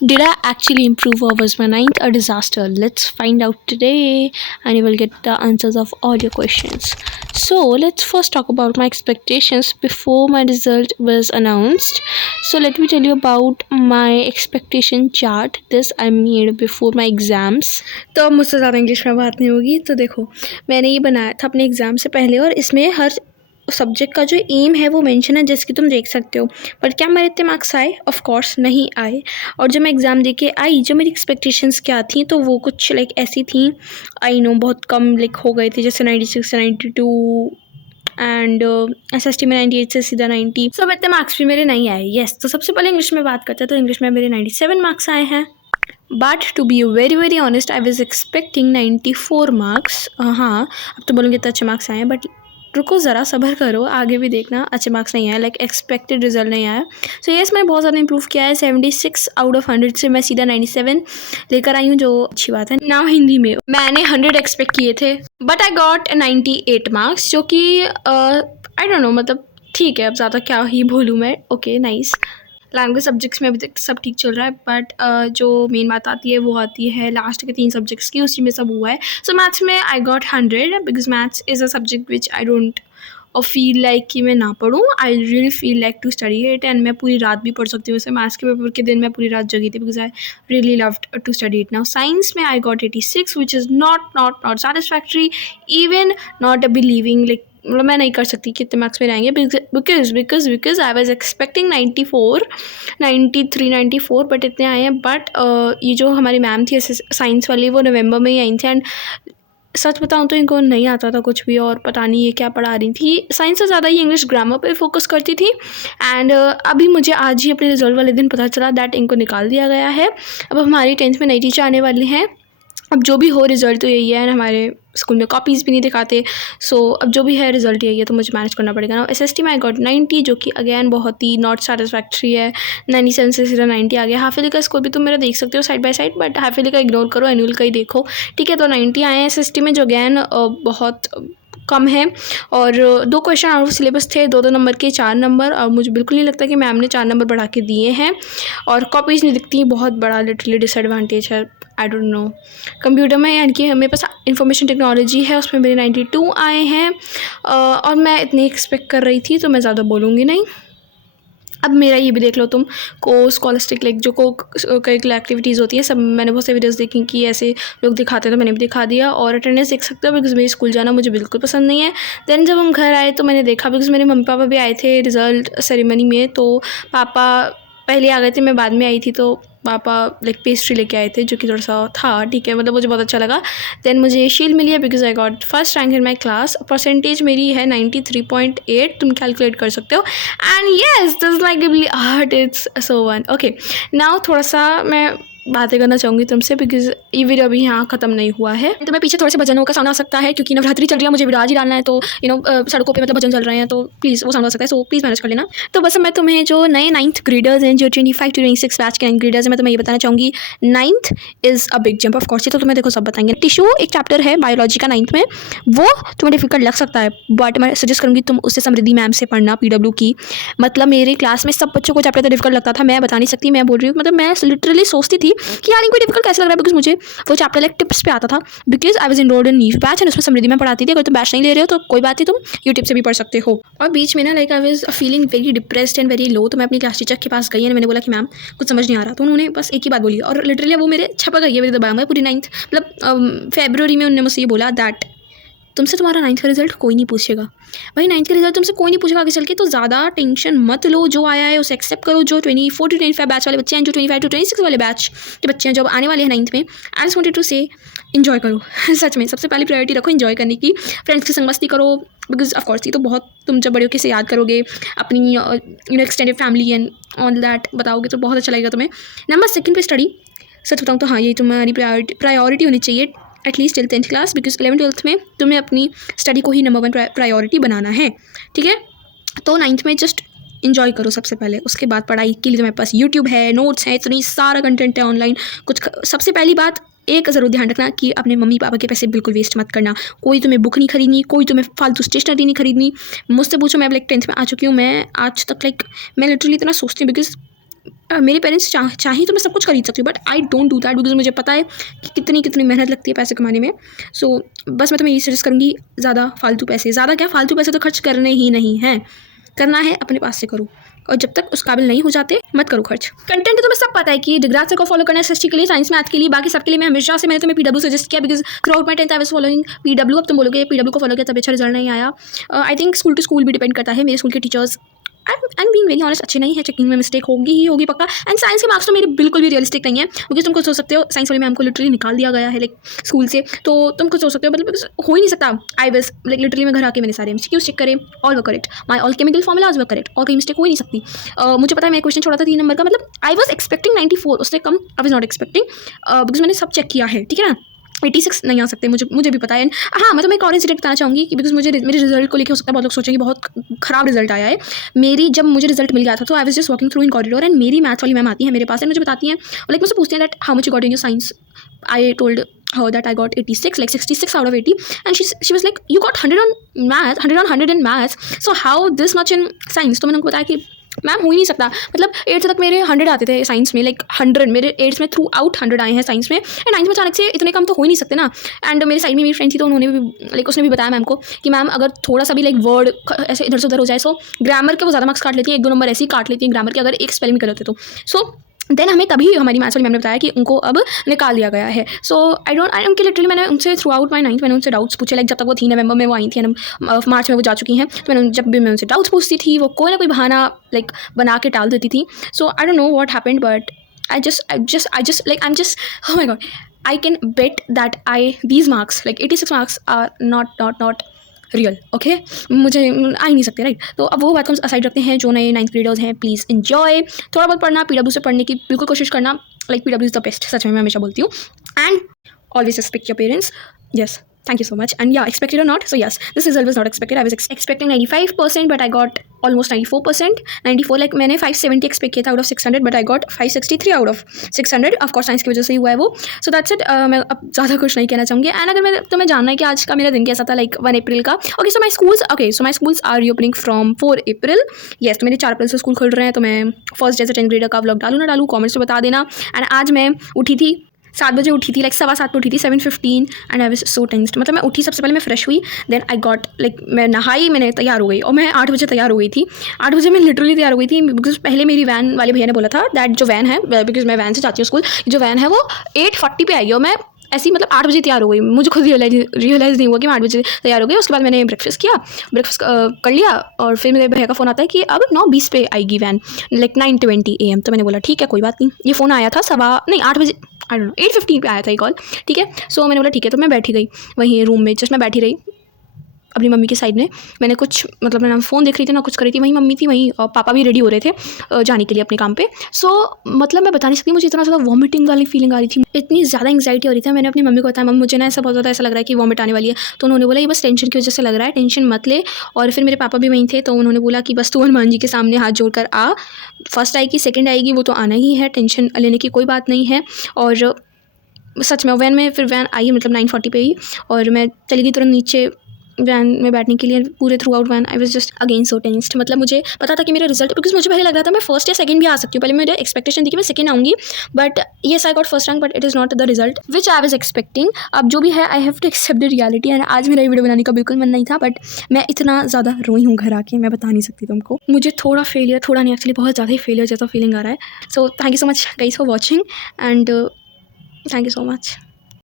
Did I actually improve or was my ninth a disaster? Let's find out today and you will get the answers of all your questions. So, let's first talk about my expectations before my result was announced. So, let me tell you about my expectation chart. This I made before my exams. तो अब मुझसे ज़्यादा English में बात नहीं होगी. तो देखो, मैंने ये बनाया था अपने एग्ज़ाम से पहले और इसमें हर सब्जेक्ट का जो एम है वो मेंशन है जैसे कि तुम देख सकते हो. बट क्या मेरे इतने मार्क्स आए? ऑफ कोर्स नहीं आए. और जब मैं एग्ज़ाम दे के आई, जो मेरी एक्सपेक्टेशंस क्या थी तो वो कुछ लाइक ऐसी थी. आई नो बहुत कम लाइक हो गए थे, जैसे 96 92 एंड SST में 98 से सीधा 90. सब इतने मार्क्स भी मेरे नहीं आए. येस, तो सबसे पहले इंग्लिश में बात करते हैं तो इंग्लिश में मेरे 97 मार्क्स आए हैं. But to be very honest I was expecting 94 marks. हाँ, अब तो बोलूँगी इतने अच्छे मार्क्स आए हैं, बट रुको ज़रा, सब्र करो, आगे भी देखना. अच्छे मार्क्स नहीं आए, लाइक एक्सपेक्टेड रिजल्ट नहीं आया. सो येस, मैंने बहुत ज़्यादा इंप्रूव किया है. 76 आउट ऑफ 100 से मैं सीधा 97 लेकर आई हूँ, जो अच्छी बात है. नाउ हिंदी में मैंने 100 एक्सपेक्ट किए थे, बट आई गॉट 98 मार्क्स, जो कि आई डोंट नो, मतलब ठीक है, अब ज़्यादा क्या ही बोलूँ मैं. Okay, nice. लैंग्वेज सब्जेक्ट्स में अभी तक सब ठीक चल रहा है, बट जो मेन बात आती है वो आती है लास्ट के 3 सब्जेक्ट्स की, उसी में सब हुआ है. सो मैथ्स में I got 100 because maths is a subject which I don't feel like कि मैं ना पढ़ूँ. I really feel like to study it and मैं पूरी रात भी पढ़ सकती हूँ. वैसे मैथ्स के पेपर के दिन मैं पूरी रात जगी थी because I really loved to study it. Now science में I got 86 which is not satisfactory, even not a believing. Like मतलब मैं नहीं कर सकती कितने मार्क्स मेरे आएंगे because I was expecting 94 93 94, but इतने आए हैं. बट ये जो हमारी मैम थी साइंस वाली, वो नवंबर में ही आई थी एंड सच बताऊँ तो इनको नहीं आता था कुछ भी, और पता नहीं ये क्या पढ़ा रही थी. साइंस से ज़्यादा ही इंग्लिश ग्रामर पे फोकस करती थी. एंड अभी मुझे आज ही अपने रिजल्ट वाले दिन पता चला दैट इनको निकाल दिया गया है. अब हमारी 10th में नई टीचर आने वाली हैं. अब जो भी हो रिज़ल्ट तो यही है, हमारे स्कूल में कॉपीज़ भी नहीं दिखाते. सो अब जो भी है रिज़ल्ट यही है, तो मुझे मैनेज करना पड़ेगा ना. SST में आई गॉट 90, जो कि अगेन बहुत ही नॉट सेटिस्फैक्ट्री है. 97 से सीधा 90 आ गया. हाफ ईयरली का स्कोर भी तुम मेरा देख सकते हो side by side, but half yearly का इग्नोर करो, एनुअल का ही देखो. ठीक है, तो 90 आए हैं SST में, जो अगेन बहुत कम है. और 2 क्वेश्चन आउट ऑफ सिलेबस थे, 2 नंबर के 4 नंबर, और मुझे बिल्कुल नहीं लगता कि मैम ने 4 नंबर बढ़ा के दिए हैं. और कॉपीज़ नहीं दिखती, बहुत बड़ा लिटरली डिसएडवांटेज है. आई डोंट नो. कंप्यूटर में यानी कि मेरे पास इंफॉर्मेशन टेक्नोलॉजी है, उसमें मेरे 92 आए हैं. और मैं इतनी एक्सपेक्ट कर रही थी, तो मैं ज़्यादा बोलूँगी नहीं. अब मेरा ये भी देख लो तुम, स्कॉलस्टिक लाइक जो करिकुलर एक्टिविटीज़ होती हैं, सब मैंने बहुत से वीडियोस देखी कि ऐसे लोग दिखाते हैं, तो मैंने भी दिखा दिया. और अटेंडेंस देख सकते हो बिकॉज मेरी स्कूल जाना मुझे बिल्कुल पसंद नहीं है. देन जब हम घर आए तो मैंने देखा, बिकॉज मेरे मम्मी पापा भी आए थे रिज़ल्ट सेरेमनी में, तो पापा पहले आ गए थे, मैं बाद में आई थी. तो पापा लाइक पेस्ट्री लेके आए थे, जो कि थोड़ा सा था ठीक है, मतलब मुझे बहुत अच्छा लगा. देन मुझे शील्ड मिली है because I got first rank in my class. Percentage मेरी है 93.8, तुम कैलकुलेट कर सकते हो. And yes, this like art, it's so one. Okay, now थोड़ा सा मैं बातें करना चाहूँगी तुमसे बिकॉज ये वीडियो अभी यहाँ ख़त्म नहीं हुआ है. तो मैं पीछे थोड़े से भजनों का साउंड आ सकता है क्योंकि नवरात्रि चल रही है, मुझे विराज ही डालना है, तो सड़कों पे मतलब भजन चल रहे हैं, तो प्लीज़ वो साउंड आ सकता है, सो प्लीज़ मैनेज कर लेना. तो बस मैं तुम्हें जो नए 9th ग्रेडर्स हैं, जो 25 to 26 बैच के 9th ग्रेडर्स हैं, मैं तुम्हें ये बताना चाहूँगी. 9th is a big jump of course. ये तो तुम्हें देखो सब बताएंगे. टिश्यू एक चैप्टर है बायोलॉजी का 9th में, वो तुम्हें डिफिकल्ट लग सकता है, बट मैं सजेस्ट करूँगी तुम उससे समृद्धि मैम से पढ़ना, PW की. मतलब मेरे क्लास में सब बच्चों को चैप्टर तो डिफिकल्ट लगता था, मैं बता नहीं सकती, मैं बोल रही हूँ, मतलब मैं लिटरली सोचती थी कि यार इनको डिफिकल्ट कैसे लग रहा है, बिकॉज मुझे वो चैप्टर लाइक टिप्स पे आता था, because I was enrolled in नीव बैच एंड उसमें समृद्धि में पढ़ाती थी. अगर तुम बैच नहीं ले रहे हो तो कोई बात नहीं, तुम यूट्यूब से भी पढ़ सकते हो. और बीच में ना like I was feeling very depressed and very low, तो मैं अपनी क्लास टीचर के पास गई और मैंने बोला कि मैम कुछ समझ नहीं आ रहा. तो उन्होंने बस एक ही बात बोली और लिटरली वो मेरे छपा गई है, मेरे दिमाग में पूरी 9th, मतलब फरवरी में उन्होंने मुझसे ये बोला दैट तुमसे तुम्हारा 9th का रिजल्ट कोई नहीं पूछेगा. भाई 9th का रिजल्ट तुमसे कोई नहीं पूछेगा आगे चल के, तो ज़्यादा टेंशन मत लो. जो आया है उसे एक्सेप्ट करो. जो 24 to 25 बैच वाले बच्चे हैं, जो 25 to 26 वाले बैच के बच्चे हैं, जब आने वाले हैं 9th में, आई जस्ट वांटेड टू से इन्जॉय करो. सच में सबसे पहली प्रायोरिटी रखो इन्जॉय करने की. फ्रेंड्स के संग मस्ती करो बिकॉज ऑफकोर्स ये तो बहुत तुम जब बड़े होकर से याद करोगे अपनी extended family and all that बताओगे तो बहुत अच्छा लगेगा तुम्हें. नंबर 2 पे स्टडी. सच बताऊँ तो हाँ, ये तुम्हारी प्रायोरिटी होनी चाहिए at least till 10th class, because 11th 12th में तुम्हें अपनी स्टडी को ही नंबर 1 प्रायोरिटी बनाना है. ठीक है, तो 9th में जस्ट इन्जॉय करो सबसे पहले. उसके बाद पढ़ाई के लिए तुम्हारे पास यूट्यूब है, नोट्स है, इतनी सारा कंटेंट है ऑनलाइन. सबसे पहली बात एक ज़रूर ध्यान रखना कि अपने मम्मी पापा के पैसे बिल्कुल वेस्ट मत करना. कोई तुम्हें बुक नहीं खरीदनी, कोई तुम्हें फालतू स्टेशनरी नहीं खरीदनी. मुझसे पूछो, मैं लाइक 10th में आ चुकी हूँ, मैं आज तक लाइक मैं लिटरली इतना सोचती हूँ बिकॉज मेरे पेरेंट्स चाहें तो मैं सब कुछ खरीद सकती हूँ, but I don't do that because मुझे पता है कि कितनी कितनी मेहनत लगती है पैसे कमाने में। सो बस मैं तुम्हें यही सजेस्ट करूँगी, ज़्यादा फालतू पैसे, ज़्यादा क्या फालतू पैसे तो खर्च करने ही नहीं हैं। करना है अपने पास से करो, और जब तक उस काबिल नहीं हो जाते मत करो खर्च। कंटेंट तो तुम्हें सब पता है कि डिग्राज सर को फॉलो करना है एसएसटी के लिए, साइंस मैथ के लिए, बाकी सबके लिए मैं हमेशा से मैंने तुम्हें पीडब्ल्यू सजेस्ट किया because throughout my 10th I was following PW. अब तुम बोलोगे पीडब्ल्यू को फॉलो किया तब अच्छा रिजल्ट नहीं आया। I think school to school भी डिपेंड करता है। मेरे स्कूल के teachers I am being very honest अच्छे नहीं है, चेकिंग में मिस्टेक होगी ही होगी पक्का। एंड साइंस के मार्क्स तो मेरे बिल्कुल भी रियलिस्टिक नहीं है, क्योंकि तुम कुछ सोच सकते हो साइंस वाले में हमको लिटरली निकाल दिया गया है लाइक स्कूल से, तो तुम कुछ सोच सकते हो मतलब हो ही नहीं सकता। आई बस लाइक लिटरली मैं घर आके मैंने सारे एमसीक्यूज चेक करे, all were correct, my all chemical formulas were correct, और कोई मिस्टेक हो ही नहीं सकती। मुझे पता है मैं क्वेश्चन छोड़ा था 3 नंबर का, मतलब आई वॉज एक्सपेक्टिंग 94, उससे कम I was not expecting because मैंने सब चेक किया है, ठीक है ना। 86 नहीं आ सकते, मुझे भी पता है। हाँ, मैं तुम्हें एक और इंसिडेंट बताना चाहूँगी कि बिकॉज मुझे मेरे रिजल्ट को लेकर हो सकता है बहुत लोग सोचेंगे बहुत खराब रिजल्ट आया है। जब मुझे रिजल्ट मिल गया था तो I was just walking through in corridor and मेरी मैथ्स वाली मैम आती है मेरे पास एंड मुझे बताती हैं, लाइक मुझसे पूछती हैं that how much you got in your science. I told her that I got 86, like 66 out of 80, and she was like, you got 100 on math, 100 on 100 in maths, so how this much in science? तो मैंने उनको बताया कि ma'am हो ही नहीं सकता, मतलब 8th तक मेरे 100 आते थे साइंस में, लाइक 100 मेरे 8th में थ्रू आउट 100 आए हैं साइंस में, एंड 9th में अचानक से इतने कम तो हो ही नहीं सकते ना। एंड मेरे साइड में मेरी फ्रेंड थी तो उन्होंने भी लाइक उसने भी बताया मैम को कि मैम अगर थोड़ा सा भी लाइक वर्ड ऐसे इधर से उधर हो जाए, सो ग्रामर के वो ज़्यादा मार्क्स काट लेती हैं, 1-2 नंबर ऐसे ही काट लेती हैं ग्रामर के, अगर एक स्पेलिंग में गलत है तो। सो देन हमें तभी हमारी मैथ्स वाली मैम ने बताया कि उनको अब निकाल दिया गया है। सो आई उनके लिटरली मैंने उनसे थ्रू आउट माई 9th मैंने उनसे डाउट्स पूछे, लाइक जब तक वो थी नवंबर में वो आई थी, मार्च में वो जा चुकी हैं, तो मैंने जब भी मैं उनसे डाउट्स पूछती थी वो कोई ना कोई बहाना लाइक बना के टाल देती थी। So I don't know what happened, but I just like I'm just, oh my god, I can bet that these marks like 86 marks are not real, okay, मुझे आ ही नहीं सकते राइट। तो अब वो बात को असाइड रखते हैं, जो नए 9th ग्रेडर्स हैं प्लीज़ इन्जॉय, थोड़ा बहुत पढ़ना, पीडब्ल्यू से पढ़ने की बिल्कुल कोशिश करना, like PW is the best, सच में मैं हमेशा बोलती हूँ। And always respect your parents, yes, thank you so much. And yeah, expected or not, so yes, this result was not expected. I was expecting 95%, but I got almost 94%. 94 like मैंने 570 expect किया था out of 600, but I got 563 out of 600। Of course science की वजह से ही हुआ है वो। So that's it, मैं अब ज़्यादा कुछ नहीं कहना चाहूँगी। एंड अगर मैं तुम्हें जानना है कि आज का मेरा दिन कैसा था, लाइक 1 अप्रैल का, okay, so my schools are reopening from 4 April. Yes, तो मेरे 4 अप्रैल से स्कूल खुल रहे हैं, तो मैं फर्स्ट जैसे 10th ग्रेडर का व्लॉग डालूँ ना डालूँ, कॉमेंट्स में बता देना। एंड आज मैं उठी थी 7 बजे उठी थी, लाइक 7:15 पे उठी थी, 7:15, and I was so tensed. मतलब मैं उठी, सबसे पहले मैं फ्रेश हुई, देन आई गॉट लाइक मैं नहाई, मैंने तैयार हो गई, और मैं 8 बजे तैयार हो गई थी। 8 बजे मैं लिटरली तैयार हो गई थी बिकॉज पहले मेरी वैन वाले भैया ने बोला था दैट जो वैन है, बिकॉज मैं वैन से जाती हूँ स्कूल, जो वैन है वो 8:40 पे आएगी, और मैं ऐसे ही मतलब 8 बजे तैयार हो गई। मुझे खुद रियलाइज़ नहीं हुआ कि मैं 8 बजे तैयार हो गई। उसके बाद मैंने ब्रेकफास्ट कर लिया, और फिर मेरे भैया का फ़ोन आता है कि अब 9:20 पे आएगी वैन, लाइक 9:20 AM। तो मैंने बोला ठीक है कोई बात नहीं। ये फ़ोन आया था 8 बजे, आई डोंट नो 8:15 पे आया था ये कॉल, ठीक है। सो मैंने बोला ठीक है, तो मैं बैठी गई वहीं रूम में, जस्ट मैं बैठी रही अपनी मम्मी के साइड में। मैंने कुछ मतलब मैं ना फ़ोन देख रही थी ना कुछ कर रही थी, वहीं मम्मी थी, वहीं पापा भी रेडी हो रहे थे जाने के लिए अपने काम पे। सो मतलब मैं बता नहीं सकती, मुझे इतना ज़्यादा वॉमिटिंग वाली फीलिंग आ रही थी, इतनी ज़्यादा एंग्जाइटी हो रही थी। मैंने अपनी मम्मी को बताया, मम्मी मुझे ना ऐसा बहुत ज़्यादा ऐसा लग रहा है कि वॉमिट आने वाली है। तो उन्होंने बोला ये बस टेंशन की वजह से लग रहा है, टेंशन मत ले। और फिर मेरे पापा भी वहीं थे, तो उन्होंने बोला कि बस तू हनुमान जी के सामने हाथ जोड़ कर आ, फर्स्ट आएगी सेकेंड आएगी वो तो आना ही है, टेंशन लेने की कोई बात नहीं है। और सच में फिर वैन आई मतलब 9:40 पे ही, और मैं चली गई तुरंत नीचे वैन में बैठने के लिए। पूरे through out when I was just again so tensed. मतलब मुझे पता था कि मेरा रिजल्ट, बिकॉज मुझे पहले लग रहा था मैं फर्स्ट या सेकंड भी आ सकती हूँ, पहले मेरे एक्सपेक्टेशन थी कि मैं सेकंड आऊँगी, but yes I got first rank, but it is not the result which I was expecting. अब जो भी है I have to accept the reality. And आज मेरा वीडियो बनाने का बिल्कुल मन नहीं था, बट मैं इतना ज़्यादा रोई हूँ घर आके, मैं बता नहीं सकती तुमको। मुझे थोड़ा नहीं एक्चुअली बहुत ज़्यादा ही फेलियर जैसा फीलिंग आ रहा है। So thank you so much guys for watching, and thank you so much.